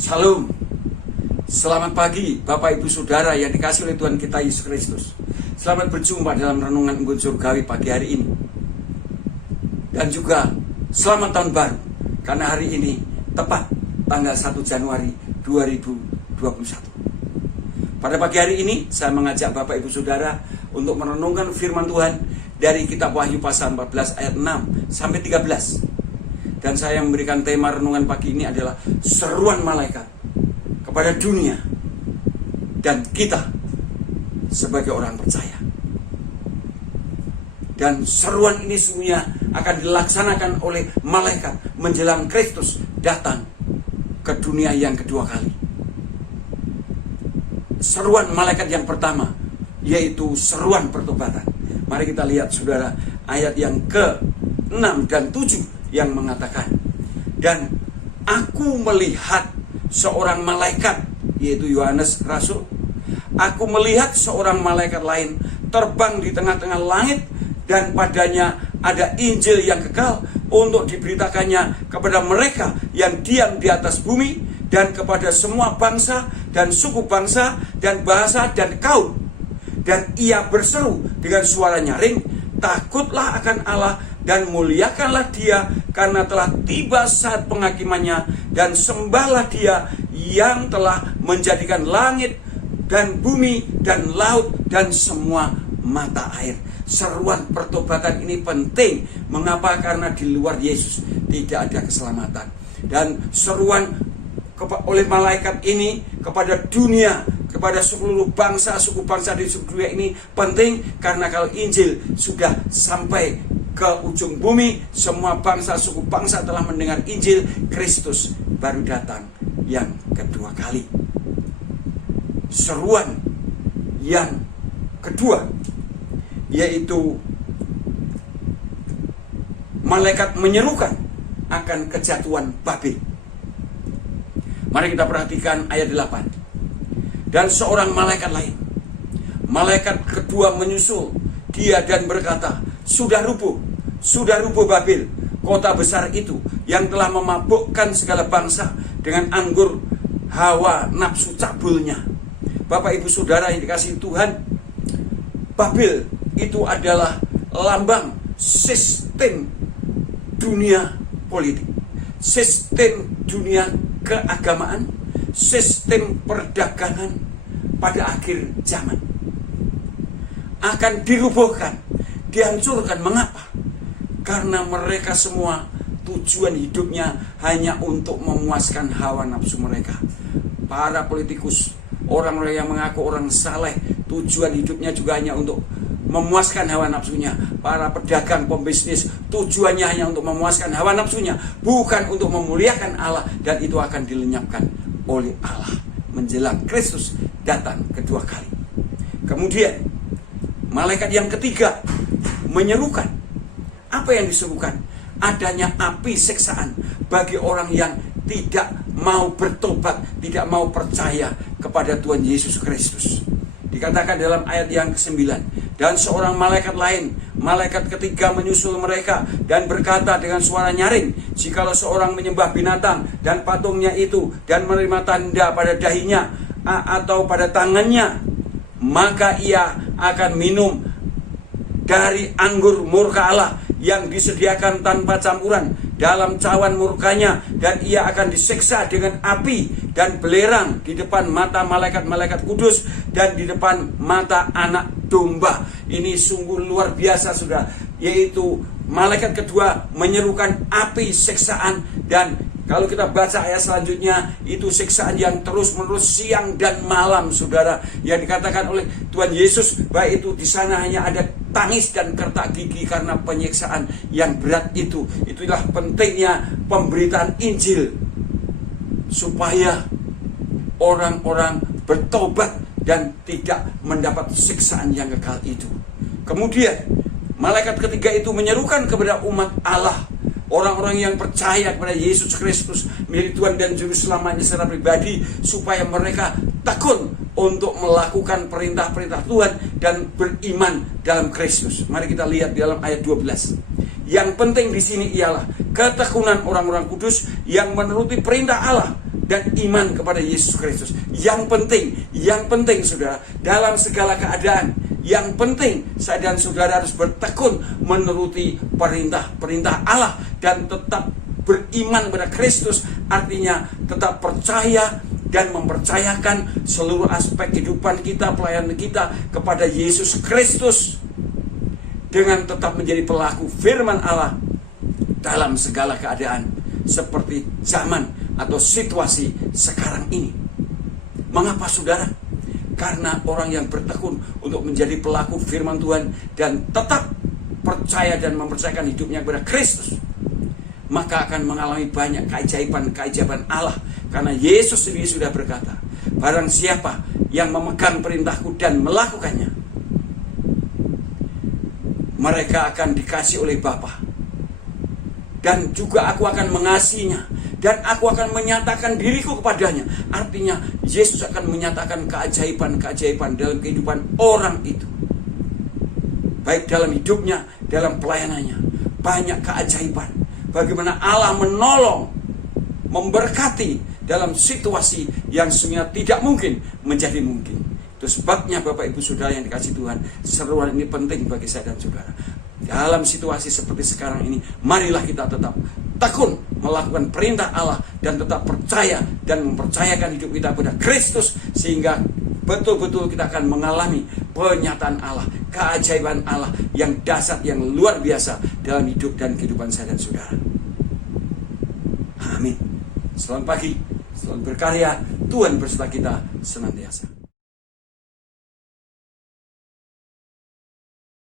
Salam, selamat pagi Bapak Ibu Saudara yang dikasihi oleh Tuhan kita Yesus Kristus. Selamat berjumpa dalam renungan Embun Surgawi pagi hari ini. Dan juga selamat tahun baru, karena hari ini tepat tanggal 1 Januari 2021. Pada pagi hari ini saya mengajak Bapak Ibu Saudara untuk merenungkan firman Tuhan dari kitab Wahyu pasal 14 ayat 6 sampai 13. Dan saya memberikan tema renungan pagi ini adalah seruan malaikat kepada dunia dan kita sebagai orang percaya. Dan seruan ini semuanya akan dilaksanakan oleh malaikat menjelang Kristus datang ke dunia yang kedua kali. Seruan malaikat yang pertama yaitu seruan pertobatan. Mari kita lihat saudara ayat yang ke-6 dan 7 yang mengatakan, dan aku melihat seorang malaikat, yaitu Yohanes Rasul. Aku melihat seorang malaikat lain terbang di tengah-tengah langit, dan padanya ada Injil yang kekal untuk diberitakannya kepada mereka yang diam di atas bumi, dan kepada semua bangsa dan suku bangsa dan bahasa dan kaum. Dan ia berseru dengan suara nyaring, takutlah akan Allah dan muliakanlah Dia, karena telah tiba saat penghakimannya, dan sembahlah Dia yang telah menjadikan langit dan bumi dan laut dan semua mata air. Seruan pertobatan ini penting. Mengapa? Karena di luar Yesus tidak ada keselamatan. Dan seruan oleh malaikat ini kepada dunia, kepada seluruh bangsa, suku bangsa di seluruh dunia ini penting, karena kalau Injil sudah sampai ke ujung bumi, semua bangsa, suku bangsa telah mendengar Injil, Kristus baru datang yang kedua kali. Seruan yang kedua yaitu malaikat menyerukan akan kejatuhan Babel. Mari kita perhatikan ayat 8. Dan seorang malaikat lain, malaikat kedua menyusul dia dan berkata, sudah rubuh Babel, kota besar itu yang telah memabukkan segala bangsa dengan anggur hawa nafsu cabulnya. Bapak Ibu Saudara yang dikasihi Tuhan, Babel itu adalah lambang sistem dunia politik, sistem dunia keagamaan, sistem perdagangan pada akhir zaman akan dirubuhkan, dihancurkan. Mengapa? Karena mereka semua tujuan hidupnya hanya untuk memuaskan hawa nafsu mereka. Para politikus, orang-orang yang mengaku orang saleh, tujuan hidupnya juga hanya untuk memuaskan hawa nafsunya. Para pedagang, pembisnis, tujuannya hanya untuk memuaskan hawa nafsunya, bukan untuk memuliakan Allah. Dan itu akan dilenyapkan oleh Allah menjelang Kristus datang kedua kali. Kemudian malaikat yang ketiga menyerukan. Apa yang diserukan? Adanya api siksaan bagi orang yang tidak mau bertobat, tidak mau percaya kepada Tuhan Yesus Kristus. Dikatakan dalam ayat yang ke-9, dan seorang malaikat lain, malaikat ketiga menyusul mereka dan berkata dengan suara nyaring, jikalau seorang menyembah binatang dan patungnya itu dan menerima tanda pada dahinya atau pada tangannya, maka ia akan minum dari anggur murka Allah yang disediakan tanpa campuran dalam cawan murkanya, dan ia akan disiksa dengan api dan belerang di depan mata malaikat-malaikat kudus dan di depan mata anak domba. Ini sungguh luar biasa saudara, yaitu malaikat kedua menyerukan api siksaan. Dan kalau kita baca ayat selanjutnya, itu siksaan yang terus-menerus siang dan malam saudara, yang dikatakan oleh Tuhan Yesus baik itu di sana hanya ada tangis dan kertak gigi karena penyiksaan yang berat itu. Itulah pentingnya pemberitaan Injil, supaya orang-orang bertobat dan tidak mendapat siksaan yang kekal itu. Kemudian malaikat ketiga itu menyerukan kepada umat Allah, orang-orang yang percaya kepada Yesus Kristus menjadi Tuhan dan Juru Selamatnya secara pribadi, supaya mereka tekun untuk melakukan perintah-perintah Tuhan dan beriman dalam Kristus. Mari kita lihat di dalam ayat 12. Yang penting di sini ialah ketekunan orang-orang kudus yang menuruti perintah Allah dan iman kepada Yesus Kristus. Yang penting saudara, dalam segala keadaan, yang penting saya dan saudara harus bertekun menuruti perintah Allah dan tetap beriman kepada Kristus, artinya tetap percaya dan mempercayakan seluruh aspek kehidupan kita, pelayanan kita kepada Yesus Kristus, dengan tetap menjadi pelaku firman Allah dalam segala keadaan seperti zaman atau situasi sekarang ini. Mengapa saudara? Karena orang yang bertekun untuk menjadi pelaku firman Tuhan dan tetap percaya dan mempercayakan hidupnya kepada Kristus, maka akan mengalami banyak keajaiban Allah. Karena Yesus sendiri sudah berkata, barang siapa yang memegang perintahku dan melakukannya, mereka akan dikasih oleh Bapa. Dan juga aku akan mengasihinya, dan aku akan menyatakan diriku kepadanya. Artinya Yesus akan menyatakan keajaiban-keajaiban dalam kehidupan orang itu, baik dalam hidupnya, dalam pelayanannya. Banyak keajaiban, bagaimana Allah menolong, memberkati dalam situasi yang sebenarnya tidak mungkin menjadi mungkin. Itu sebabnya Bapak Ibu Saudara yang dikasihi Tuhan, seruan ini penting bagi saya dan saudara. Dalam situasi seperti sekarang ini, marilah kita tetap tekun melakukan perintah Allah dan tetap percaya dan mempercayakan hidup kita kepada Kristus, sehingga betul-betul kita akan mengalami penyataan Allah, keajaiban Allah yang dahsyat, yang luar biasa dalam hidup dan kehidupan saya dan saudara. Amin. Selamat pagi, selamat berkarya, Tuhan beserta kita senantiasa.